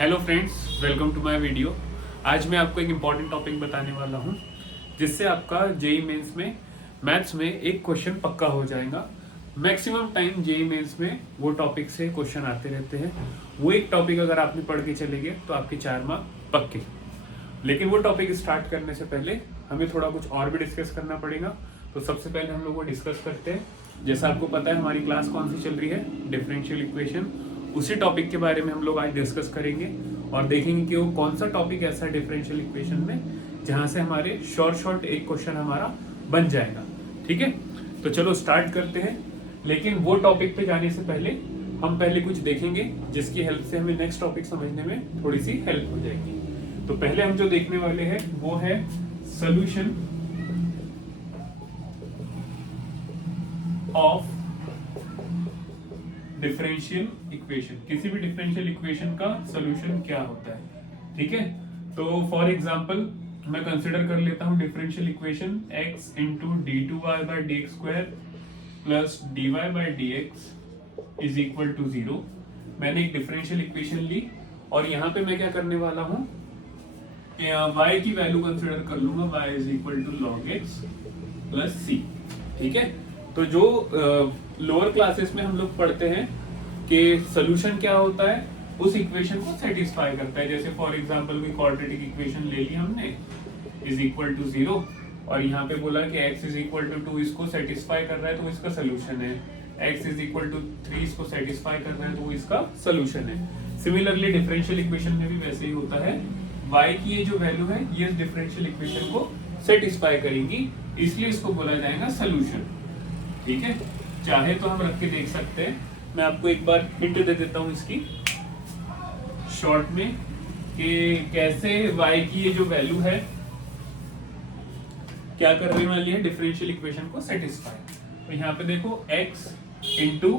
Hello friends, welcome to my video. आज मैं आपको एक इम्पॉर्टेंट टॉपिक बताने वाला हूँ जिससे आपका जेई मेंस में मैथ्स में एक क्वेश्चन पक्का हो जाएगा। मैक्सिमम टाइम जेई मेंस में वो टॉपिक से क्वेश्चन आते रहते हैं। वो एक टॉपिक अगर आपने पढ़ के चले गए तो आपके 4 मार्क पक्के। लेकिन वो टॉपिक स्टार्ट करने से पहले हमें थोड़ा कुछ और भी डिस्कस करना पड़ेगा। तो सबसे पहले हम लोग वो डिस्कस करते हैं। जैसा आपको पता है हमारी क्लास कौन सी चल रही है, डिफरेंशियल इक्वेशन। उसी टॉपिक के बारे में हम लोग आज डिस्कस करेंगे और देखेंगे कि वो कौन सा टॉपिक ऐसा है डिफरेंशियल इक्वेशन में जहां से हमारे शॉर्ट एक क्वेश्चन हमारा बन जाएगा। ठीक है, तो चलो स्टार्ट करते हैं। लेकिन वो टॉपिक पे जाने से पहले हम पहले कुछ देखेंगे जिसकी हेल्प से हमें नेक्स्ट टॉपिक समझने में थोड़ी सी हेल्प हो जाएगी। तो पहले हम जो देखने वाले हैं वो है सोल्यूशन ऑफ डिफरेंशियल इक्वेशन। किसी भी डिफरेंशियल इक्वेशन का सोल्यूशन क्या होता है। ठीक है, तो फॉर एग्जांपल मैं कंसिडर कर लेता हूं differential equation x into d two y by d x square plus d y by d x is equal to 0। मैंने एक डिफरेंशियल इक्वेशन ली और यहाँ पे मैं क्या करने वाला हूँ, y की वैल्यू कंसिडर कर लूंगा, y is equal to log x plus c. ठीक है, तो जो लोअर क्लासेस में हम लोग पढ़ते हैं कि सोल्यूशन क्या होता है, उस इक्वेशन को सेटिस्फाई करता है। जैसे फॉर एग्जांपल कोई क्वाड्रेटिक इक्वेशन ले ली हमने, इज इक्वल टू 0 और यहाँ पे बोला कि x इज इक्वल टू 2 इसको सेटिस्फाई कर रहा है तो इसका सोल्यूशन है। x इज इक्वल टू 3 इसको सेटिस्फाई कर रहा है तो वो इसका सोल्यूशन है। सिमिलरली डिफरेंशियल इक्वेशन में भी वैसे ही होता है। y की ये जो वैल्यू है ये इस डिफरेंशियल इक्वेशन को सेटिस्फाई करेगी, इसलिए इसको बोला जाएगा सोल्यूशन। ठीक है, चाहे तो हम रख के देख सकते हैं। मैं आपको एक बार हिंट दे देता हूं इसकी शॉर्ट में कि कैसे y की ये जो वैल्यू है क्या करने वाली है, डिफरेंशियल इक्वेशन को सेटिस्फाई। तो यहाँ पे देखो x इंटू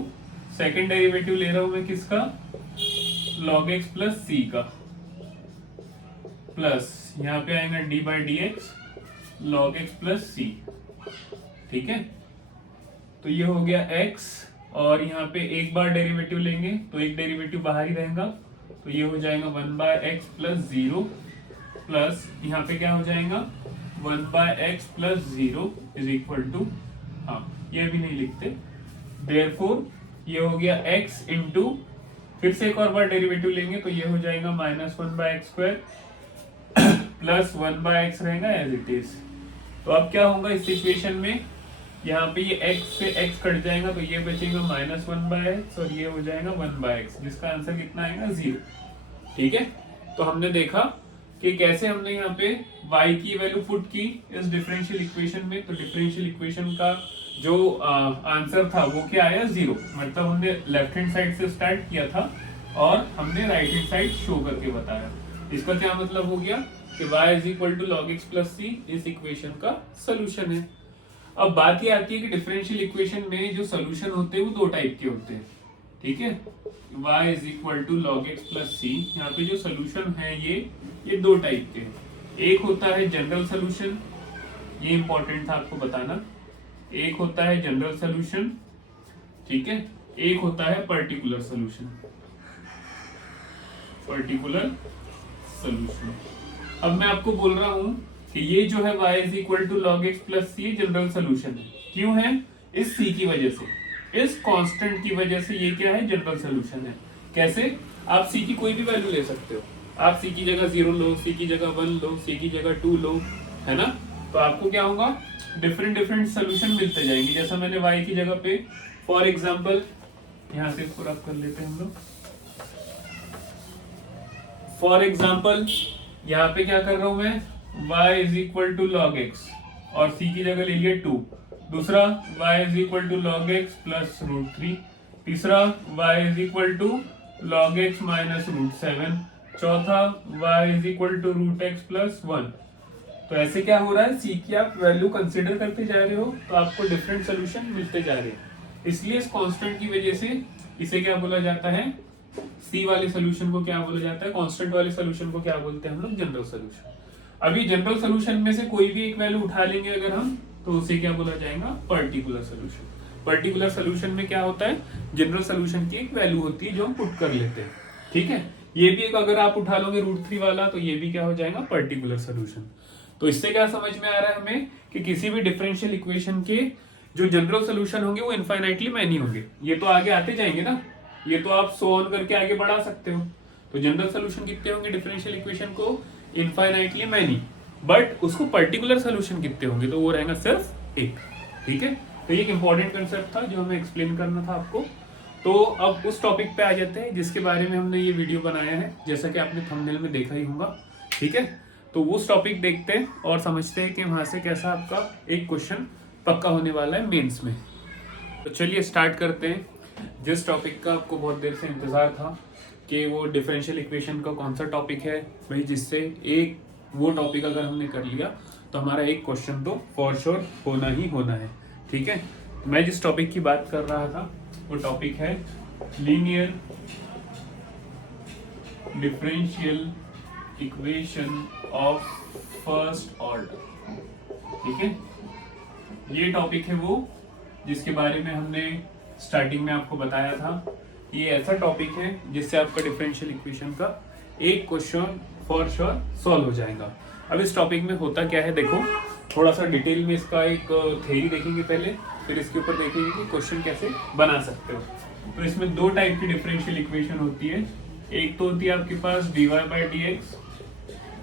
सेकेंड डेरिवेटिव ले रहा हूं मैं किसका, log x प्लस c का, प्लस यहाँ पे आएगा d by d x log x plus c। ठीक है, तो ये हो गया x और यहाँ पे एक बार डेरिवेटिव लेंगे तो एक डेरिवेटिव बाहर ही रहेगा, तो ये हो जाएगा 1 बाय एक्स प्लस 0 प्लस यहाँ पे क्या हो जाएगा 1 by x plus 0 is equal to, हाँ ये भी नहीं लिखते, देयरफॉर ये हो गया x इंटू, फिर से एक और बार डेरिवेटिव लेंगे तो ये हो जाएगा minus 1 by x square plus 1 by x रहेगा एज इट इज। तो अब क्या होगा इस सिचुएशन में, यहाँ पे ये x से x कट जाएगा तो ये बचेगा माइनस 1 बाय एक्स और ये हो जाएगा 1 बाय एक्स, जिसका आंसर कितना आएगा 0। ठीक है, तो हमने देखा कि कैसे हमने यहाँ पे y की वैल्यू पुट की इस डिफरेंशियल इक्वेशन में। तो डिफरेंशियल इक्वेशन का जो आंसर था वो क्या आया 0। मतलब हमने लेफ्ट हैंड साइड से स्टार्ट किया था और हमने राइट हैंड साइड शो करके बताया। इसका क्या मतलब हो गया कि y is equal to log x plus c इस इक्वेशन का सोल्यूशन है। अब बात ये आती है कि डिफरेंशियल इक्वेशन में जो सोल्यूशन होते हैं वो दो टाइप के होते हैं। ठीक है, y is equal to log x plus c, यहाँ पे जो सोल्यूशन है ये दो टाइप के हैं। एक होता है जनरल सोल्यूशन, ये इंपॉर्टेंट था आपको बताना, एक होता है जनरल सोल्यूशन। ठीक है, एक होता है पर्टिकुलर सोल्यूशन, पर्टिकुलर सोल्यूशन। अब मैं आपको बोल रहा हूं कि ये जो है y is equal to log x plus c general solution है। क्यों है, इस c की वजह से, इस कांस्टेंट की वजह से ये क्या है, जनरल सोल्यूशन है। कैसे, आप c की कोई भी वैल्यू ले सकते हो, आप c की जगह 0 लो, c की जगह 1 लो, c की जगह 2 लो, है ना। तो आपको क्या होगा, डिफरेंट सोल्यूशन मिलते जाएंगे। जैसा मैंने y की जगह पे फॉर एग्जाम्पल यहाँ से इसको रब कर लेते हैं हम लोग। फॉर एग्जाम्पल यहाँ पे क्या कर रहा हूं मैं, y is equal to log x और c की जगह ले लिया 2। दूसरा y is equal to log x plus root 3। तीसरा y is equal to log x minus root 7। चौथा y is equal to root x plus 1। तो ऐसे क्या हो रहा है, c की आप वैल्यू कंसिडर करते जा रहे हो तो आपको डिफरेंट सोल्यूशन मिलते जा रहे हैं। इसलिए इस कांस्टेंट की वजह से इसे क्या बोला जाता है, c वाले सोल्यूशन को क्या बोला जाता है, कांस्टेंट वाले सोल्यूशन को क्या बोलते हैं हम लोग, जनरल सोल्यूशन। अभी जनरल सोल्यूशन में से कोई भी एक वैल्यू उठा लेंगे अगर हम, तो उसे क्या बोला जाएगा, पर्टिकुलर सोल्यूशन। पर्टिकुलर सोल्यूशन में क्या होता है, जनरल सोल्यूशन की एक वैल्यू होती है जो हम पुट कर लेते हैं। ठीक है, ये भी एक अगर आप उठा लोगे √3 वाला तो ये भी क्या हो जाएगा, पर्टिकुलर सोल्यूशन। तो इससे क्या समझ में आ रहा है हमें कि किसी भी डिफरेंशियल इक्वेशन के जो जनरल सोल्यूशन होंगे वो इनफाइनाइटली मैनी होंगे। ये तो आगे आते जाएंगे ना, ये तो आप सो ऑन करके आगे बढ़ा सकते हो। तो जनरल सोल्यूशन कितने होंगे डिफरेंशियल इक्वेशन को, इनफाइनाइटली मैनी, बट उसको पर्टिकुलर सोल्यूशन कितने होंगे, तो वो रहेगा सिर्फ एक। ठीक है, तो ये एक इंपॉर्टेंट कंसेप्ट था जो हमें एक्सप्लेन करना था आपको। तो अब उस टॉपिक पे आ जाते हैं जिसके बारे में हमने ये वीडियो बनाया है, जैसा कि आपने थंबनेल में देखा ही होगा। ठीक है, तो उस टॉपिक देखते हैं और समझते हैं कि वहां से कैसा आपका एक क्वेश्चन पक्का होने वाला है मेंस में। तो चलिए स्टार्ट करते हैं। जिस टॉपिक का आपको बहुत देर से इंतजार था कि वो डिफरेंशियल इक्वेशन का कौन सा टॉपिक है भाई, जिससे एक वो टॉपिक अगर हमने कर लिया तो हमारा एक क्वेश्चन तो फॉर श्योर होना ही होना है। ठीक है, मैं जिस टॉपिक की बात कर रहा था वो टॉपिक है linear differential equation of first order. ठीक है, ये टॉपिक है वो जिसके बारे में हमने स्टार्टिंग में आपको बताया था। ये ऐसा टॉपिक है जिससे आपका डिफरेंशियल इक्वेशन का एक क्वेश्चन फॉर श्योर सॉल्व हो जाएगा। अब इस टॉपिक में होता क्या है, देखो थोड़ा सा डिटेल में इसका एक थ्योरी देखेंगे पहले, फिर इसके ऊपर देखेंगे कि क्वेश्चन कैसे बना सकते हो। तो इसमें दो टाइप की डिफरेंशियल इक्वेशन होती है। एक तो होती है आपके पास dy/dx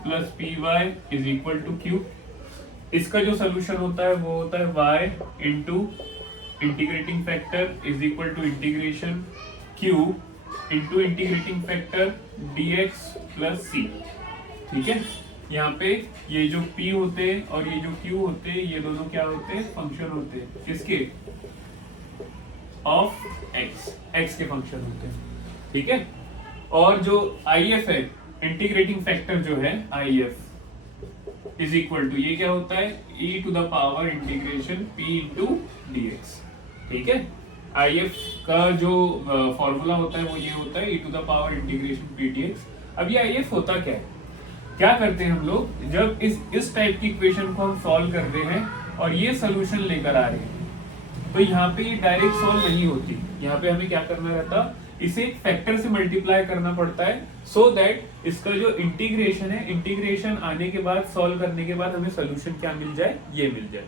plus py is equal to q। इसका जो सोल्यूशन होता है वो होता है y into integrating factor is equal to integration q into integrating factor dx plus c। ठीक है, यहाँ पे ये जो p होते हैं और ये जो q होते हैं, ये दोनों क्या होते हैं, फंक्शन होते हैं किसके, ऑफ x के फंक्शन होते हैं। ठीक है, और जो if है, इंटीग्रेटिंग फैक्टर जो है if इज इक्वल टू, ये क्या होता है, e to the power integration p into dx। ठीक है, if का जो फॉर्मूला होता है वो ये होता है e to the power integration p dx। अब ये if होता क्या है, क्या करते हैं हम लोग, जब इस टाइप की इक्वेशन को हम सॉल्व कर रहे हैं और ये सोल्यूशन लेकर आ रहे हैं, तो यहाँ पे ये डायरेक्ट सॉल्व नहीं होती। यहाँ पे हमें क्या करना रहता, इसे एक फैक्टर से मल्टीप्लाई करना पड़ता है, सो दैट इसका जो इंटीग्रेशन है, इंटीग्रेशन आने के बाद, सॉल्व करने के बाद हमें सोल्यूशन क्या मिल जाए, ये मिल जाए।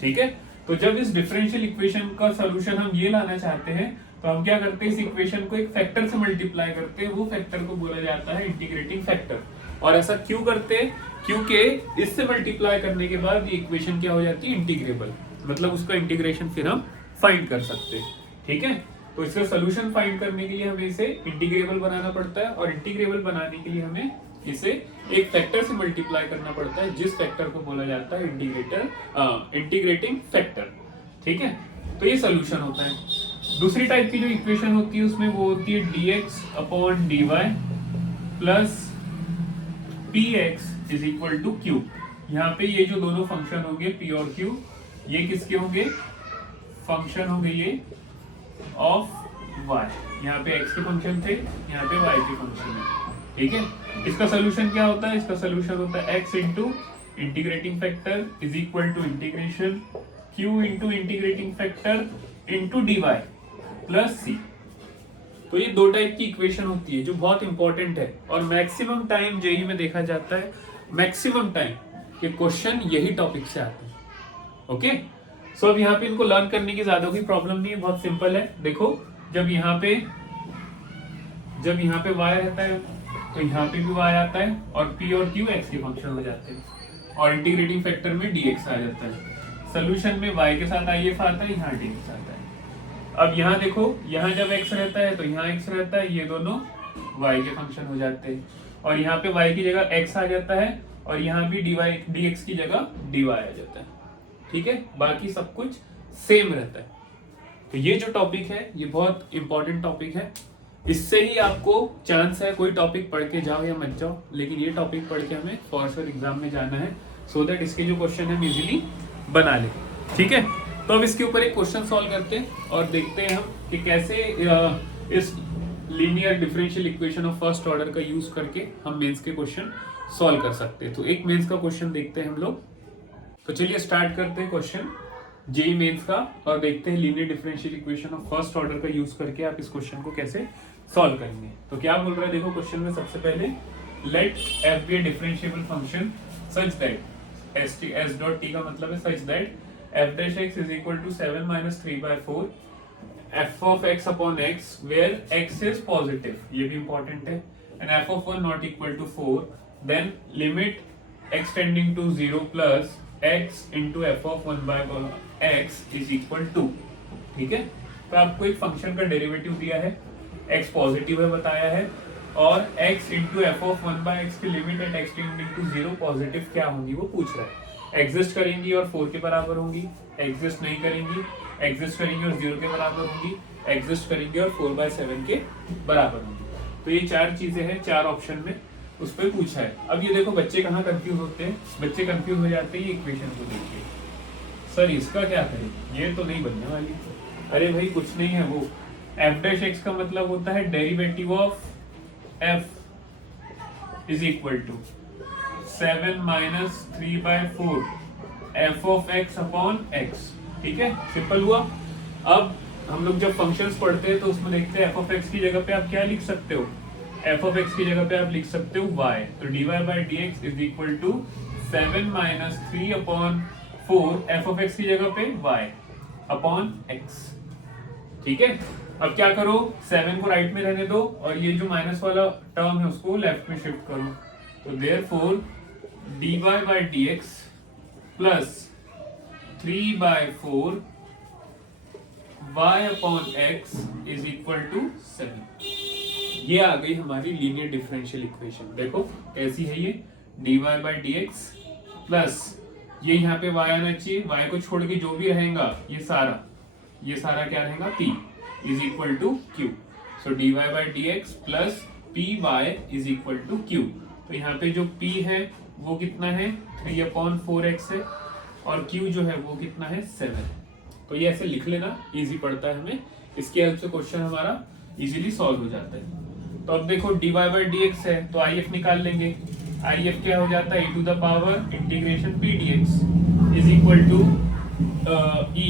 ठीक है, तो जब इस डिफरेंशियल इक्वेशन का सोल्यूशन हम ये लाना चाहते हैं तो हम क्या करते हैं, इस इक्वेशन को एक फैक्टर से मल्टीप्लाई करते हैं, वो फैक्टर को बोला जाता है इंटीग्रेटिंग फैक्टर। और ऐसा क्यों करते हैं, क्योंकि इससे मल्टीप्लाई करने के बाद ये इक्वेशन क्या हो जाती है, इंटीग्रेबल, मतलब उसका इंटीग्रेशन फिर हम फाइंड कर सकते हैं। ठीक है, तो इसका सोल्यूशन फाइंड करने के लिए हमें इसे इंटीग्रेबल बनाना पड़ता है, और इंटीग्रेबल बनाने के लिए हमें इसे एक फैक्टर से मल्टीप्लाई करना पड़ता है, जिस फैक्टर को बोला जाता है इंटीग्रेटिंग फैक्टर। ठीक है, तो ये सोल्यूशन होता है। दूसरी टाइप की जो इक्वेशन होती है उसमें वो होती है dx/dy plus px is equal to q। यहाँ पे ये जो दोनों फंक्शन होंगे p और q, ये किसके होंगे, फंक्शन होंगे ये ऑफ y। यहाँ पे x के फंक्शन थे, यहाँ पे y के फंक्शन है। ठीक है, इसका सोल्यूशन क्या होता है, इसका सोल्यूशन होता है x into integrating factor is equal to integration q into integrating factor into dy plus c। तो ये दो टाइप की इक्वेशन होती है जो बहुत इंपॉर्टेंट है, और मैक्सिमम टाइम जेईई में देखा जाता है, मैक्सिमम टाइम के क्वेश्चन यही टॉपिक से आते हैं। ओके, सो अब यहाँ पे इनको लर्न करने की ज्यादा कोई प्रॉब्लम नहीं है, बहुत सिंपल है। देखो जब यहाँ पे y रहता है तो यहाँ पे भी y आता है, और p और q x के फंक्शन हो जाते हैं, और इंटीग्रेटिंग फैक्टर में dx आ जाता है। सोल्यूशन में y के साथ if आता है, यहाँ dx आता है। अब यहाँ देखो, यहाँ जब x रहता है तो यहाँ x रहता है, ये दोनों y के फंक्शन हो जाते हैं, और यहाँ पे y की जगह x आ जाता है, और यहाँ भी dx की जगह dy आ जाता है। ठीक है, बाकी सब कुछ सेम रहता है। तो ये जो टॉपिक है ये बहुत इंपॉर्टेंट टॉपिक है, इससे ही आपको चांस है कोई टॉपिक पढ़ के जाओ या मत जाओ, लेकिन ये टॉपिक पढ़ के हमें फॉर श्योर एग्जाम में जाना है, सो दैट इसके जो क्वेश्चन हम इजीली बना ले। ठीक है, तो अब इसके ऊपर एक क्वेश्चन सॉल्व करते हैं और देखते हैं हम कि कैसे इस linear differential equation of first order का यूज करके हम मेंस के क्वेश्चन सॉल्व कर सकते हैं। तो एक मेंस का क्वेश्चन देखते हैं हम लोग। तो चलिए स्टार्ट करते हैं क्वेश्चन जेईई मेंस का, और देखते हैं linear differential equation of first order का यूज करके आप इस क्वेश्चन को कैसे सॉल्व करेंगे। तो क्या बोल रहा है देखो क्वेश्चन में सबसे पहले, let f be a differentiable function such that S dot T का मतलब है such that f dash x is equal to 7 minus 3/4 f of x upon x where x is positive, ये भी important है, and f of 1 not equal to 4, then limit x tending to 0 plus x into f of 1 by x is equal to, ठीक है। तो आपको एक function का derivative दिया है, x पॉजिटिव है बताया है, और x into f of 1 by x की limit at x tending to 0 positive क्या होंगी वो पूछ रहा है। एग्जिस्ट करेंगी और 4 के बराबर होंगी, एग्जिस्ट नहीं करेंगी, एग्जिस्ट करेंगे और 0 के बराबर होंगी, एग्जिस्ट करेंगे और 4/7 के बराबर होंगी। तो ये चार चीजें हैं चार ऑप्शन में, उस पर पूछा है। अब ये देखो बच्चे कहाँ कंफ्यूज होते हैं, बच्चे कंफ्यूज हो जाते हैं इक्वेशन को देख के, सर इसका क्या करें, ये तो नहीं बनने वाली। अरे भाई कुछ नहीं है, वो f डैश x का मतलब होता है derivative of f is equal to 7 minus 3/4 f of x upon x, ठीक है, सिंपल हुआ। अब हम लोग जब फंक्शंस पढ़ते हैं तो उसमें देखते हैं f ऑफ x की जगह पे आप क्या लिख सकते हो, f ऑफ x की जगह पे आप लिख सकते हो y, तो dy by dx is equal to 7 minus 3/4 f of x की जगह पे y अपॉन x, ठीक है। अब क्या करो, 7 को राइट में रहने दो और ये जो माइनस वाला टर्म है उसको लेफ्ट में शिफ्ट करो, तो therefore dy by dx plus 3/4 y upon x is equal to 7। ये आ गई हमारी लीनियर डिफरेंशियल इक्वेशन। देखो कैसी है ये, dy बाई dx प्लस ये यहाँ पे y आना चाहिए, y को छोड़ के जो भी रहेगा ये सारा क्या रहेगा p is equal to q, so dy by dx plus py is equal to q। तो यहाँ पे जो p है वो कितना है 3/4x है, और q जो है वो कितना है 7। तो ये ऐसे लिख लेना, इजी पड़ता है हमें, इसकी हेल्प से क्वेश्चन हमारा इजीली सॉल्व हो जाता है। तो अब देखो dy बाई dx है तो if निकाल लेंगे, if क्या हो जाता है e to the power integration p dx is equal to e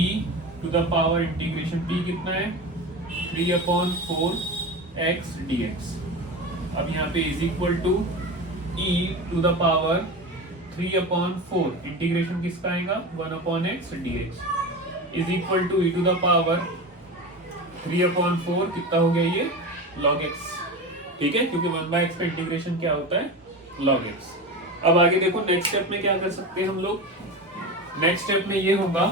to the power integration p कितना है 3/4x dx। अब यहाँ पे is equal to e to the power 3/4 integration किसका आएगा 1/x dx is equal to e to the power 3/4 कितना हो गया ये log x, ठीक है, क्योंकि 1/x का इंटीग्रेशन क्या होता है log x। अब आगे देखो नेक्स्ट स्टेप में क्या कर सकते हैं हम लोग, नेक्स्ट स्टेप में ये होगा,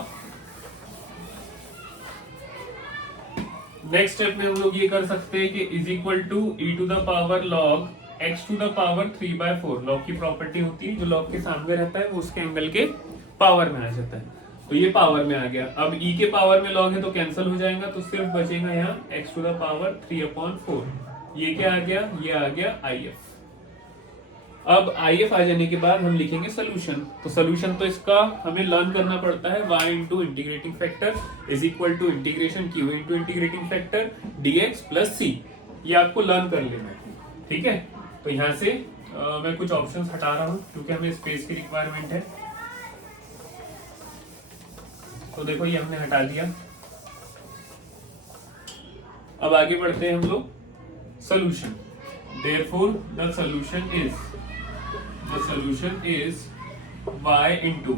नेक्स्ट स्टेप में हम लोग ये कर सकते हैं कि is equal to e to the power log x to the power 3/4, log की प्रॉपर्टी होती है जो लॉग के सामने रहता है वो उसके एंगल के पावर में आ जाता है, तो ये पावर में आ गया। अब e के पावर में log है तो कैंसिल हो जाएगा, तो सिर्फ बचेगा यहाँ x टू द पावर 3/4, ये क्या आ गया, ये आ गया if। अब if आ जाने के बाद हम लिखेंगे सोल्यूशन, तो सोल्यूशन तो इसका हमें लर्न करना पड़ता है, y into integrating factor is equal to integration q into integrating factor dx plus c, ये आपको लर्न कर लेना है, ठीक है। तो यहाँ से मैं कुछ ऑप्शंस हटा रहा हूँ क्योंकि हमें स्पेस की रिक्वायरमेंट है, तो देखो ये हमने हटा दिया। अब आगे बढ़ते हैं हम लोग, solution, therefore the solution is y into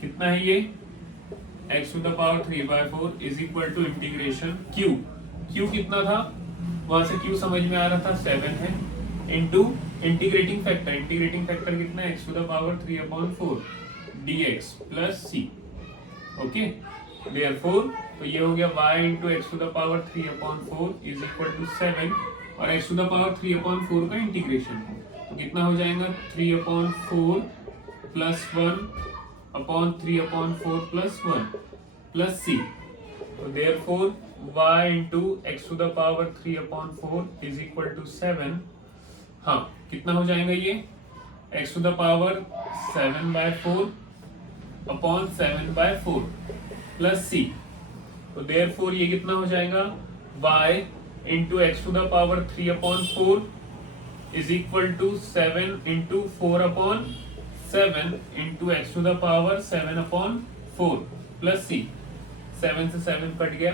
कितना है ये x to the power 3/4 is equal to integration q कितना था वहां से q समझ में आ रहा था 7 है, इंटू इंटीग्रेटिंग फैक्टर कितना है x to the power 3/4 dx plus c, okay. Therefore तो ये हो गया y into x to the power 3/4 is equal to 7, और x टू द पावर 3/4 का इंटीग्रेशन है तो कितना हो जाएगा 3/4 plus 1 upon 3/4 plus 1 plus c, तो therefore y into x to the power 3/4 is equal to 7, हाँ कितना हो जाएगा ये x to the power 7/4 upon 7/4 plus c, तो देयरफॉर ये कितना हो जाएगा y into x to the power 3/4 is equal to 7 into 4/7 into x to the power 7/4 plus c, 7 से 7 कट गया,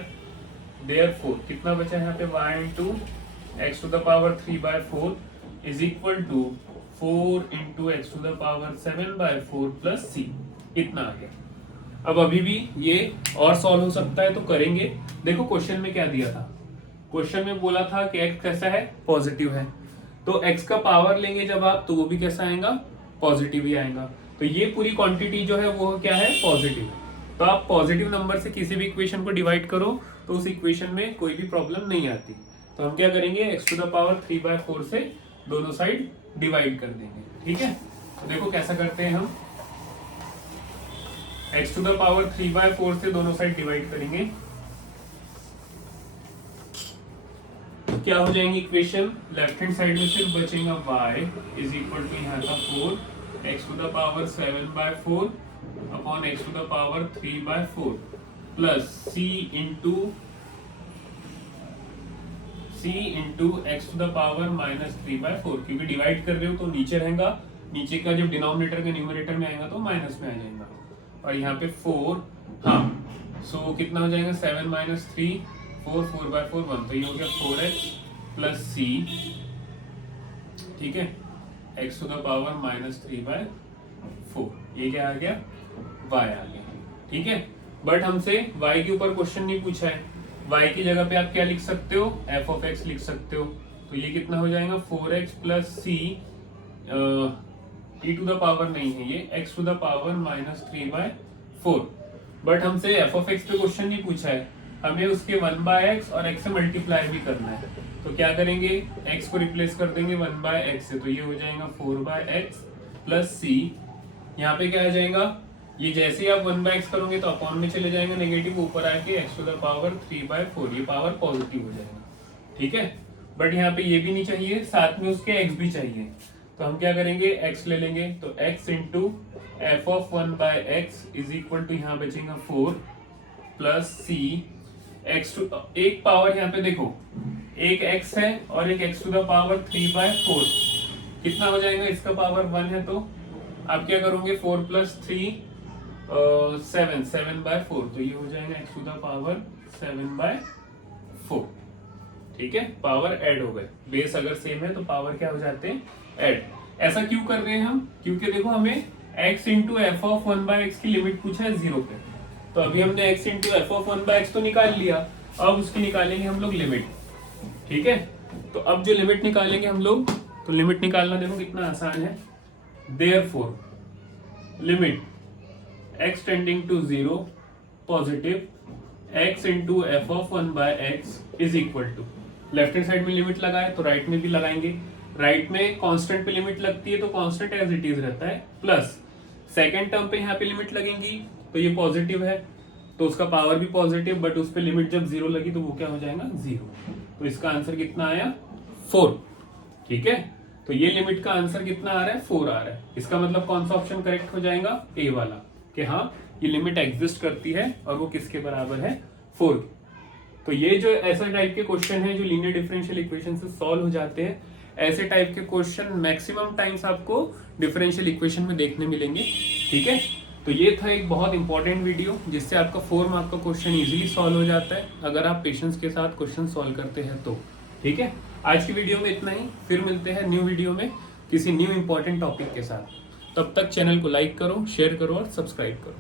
देयरफॉर कितना बचा यहाँ पे y into x to the power 3/4 is equal to 4 into x to the power 7/4 plus c. इतना आ गया। अब अभी भी ये और सॉल्व हो सकता है तो करेंगे। देखो क्वेश्चन में क्या दिया था, क्वेश्चन में बोला था कि x कैसा है, पॉजिटिव है, तो x का पावर लेंगे जब आप तो वो भी कैसा आएगा, पॉजिटिव ही आएगा। तो ये पूरी क्वांटिटी जो है वो क्या है, पॉजिटिव है। तो आप पॉजिटिव नंबर से किसी भी इक्वेशन को डिवाइड करो तो उस इक्वेशन में कोई भी प्रॉब्लम नहीं आती। तो हम क्या करेंगे, x टू द पावर 3/4 से दोनों साइड डिवाइड कर देंगे। ठीक है, तो देखो कैसा करते हैं हम, x टू द पावर 3/4 से दोनों साइड डिवाइड करेंगे तो क्या हो जाएंगी इक्वेशन, लेफ्ट हैंड साइड में सिर्फ बचेगा y इज इक्वल टू यहाँ का 4 x to the power 7/4 upon x to the power 3/4 plus c into x to the power -3/4, क्योंकि डिवाइड कर रहे हो तो नीचे रहेगा, नीचे का जब डिनोमिनेटर का न्यूमरेटर में आएगा तो माइनस में आ जाएगा, और यहाँ पे 4, हाँ सो कितना हो जाएगा 7 - 3 4 4/4 1, तो ये हो गया 4x प्लस c, ठीक है, x टू द पावर -3/4, ये क्या आ गया, y आ गया। ठीक है, बट हमसे y के ऊपर क्वेश्चन नहीं पूछा है, y की जगह पे आप क्या लिख सकते हो, f ऑफ x लिख सकते हो। तो ये कितना हो जाएगा 4x plus c, e to the power नहीं है ये, x to the power -3/4, but हमसे f ऑफ x पे क्वेश्चन नहीं पूछा है, हमें उसके 1/x और x से मल्टीप्लाई भी करना है। तो क्या करेंगे, x को रिप्लेस कर देंगे 1/x से, तो ये हो जाएगा 4/x प्लस c, यहाँ पे क्या आ जाएगा, ये जैसे ही आप 1/x करोगे तो अपॉन में चले जाएंगे, नेगेटिव ऊपर आके x टू द पावर 3/4, ये पावर पॉजिटिव हो जाएगा। ठीक है, बट यहाँ पे ये भी नहीं चाहिए, साथ में उसके x भी चाहिए, तो हम क्या करेंगे, x ले लेंगे, तो x into f of 1/x is equal to यहाँ बचेगा 4 प्लस c, x टू, एक पावर यहाँ पे देखो, एक x है और एक x टू द पावर 3/4, कितना हो जाएगा, इसका पावर 1 है, तो आप क्या करोगे 4 प्लस 3 7/4, तो ये हो जाएगा x टू द पावर 7/4। ठीक है, पावर ऐड हो गए, बेस अगर सेम है तो पावर क्या हो जाते हैं, ऐड। ऐसा क्यों कर रहे हैं हम, क्योंकि देखो हमें x into f of 1/x की लिमिट पूछा है 0 पे, तो अभी हमने x into f of 1/x तो निकाल लिया, अब उसकी निकालेंगे हम लोग लिमिट। ठीक है, तो अब जो लिमिट निकालेंगे हम लोग, तो लिमिट निकालना देखो कितना आसान है, therefore limit x tending to 0 positive x into f of 1/x is equal to, left hand side में लिमिट लगाए तो राइट में भी लगाएंगे, राइट में कांस्टेंट पे लिमिट लगती है तो कांस्टेंट एज इट इज रहता है, प्लस सेकंड टर्म पे यहाँ पे लिमिट लगेंगी तो ये पॉजिटिव है तो उसका पावर भी पॉजिटिव, बट उस पे लिमिट जब 0 लगी तो वो क्या हो जाएगा 0, तो इसका आंसर कितना आया 4। ठीक है, तो ये लिमिट का आंसर कितना आ रहा है 4 आ रहा है, इसका मतलब कौन सा ऑप्शन करेक्ट हो जाएगा, ए वाला, कि हाँ ये लिमिट एग्जिस्ट करती है और वो किसके बराबर है 4। तो ये जो ऐसा टाइप के क्वेश्चन है जो लीनियर डिफरेंशियल इक्वेशन से सॉल्व हो जाते हैं, ऐसे टाइप के क्वेश्चन मैक्सिमम टाइम्स आपको डिफरेंशियल इक्वेशन में देखने मिलेंगे। ठीक है, तो ये था एक बहुत इंपॉर्टेंट वीडियो जिससे आपका 4 मार्क का क्वेश्चन इजीली सॉल्व हो जाता है अगर आप पेशेंस के साथ क्वेश्चन सॉल्व करते हैं तो। ठीक है, आज की वीडियो में इतना ही, फिर मिलते हैं न्यू वीडियो में किसी न्यू इंपॉर्टेंट टॉपिक के साथ। तब तक चैनल को लाइक करो, शेयर करो और सब्सक्राइब करो।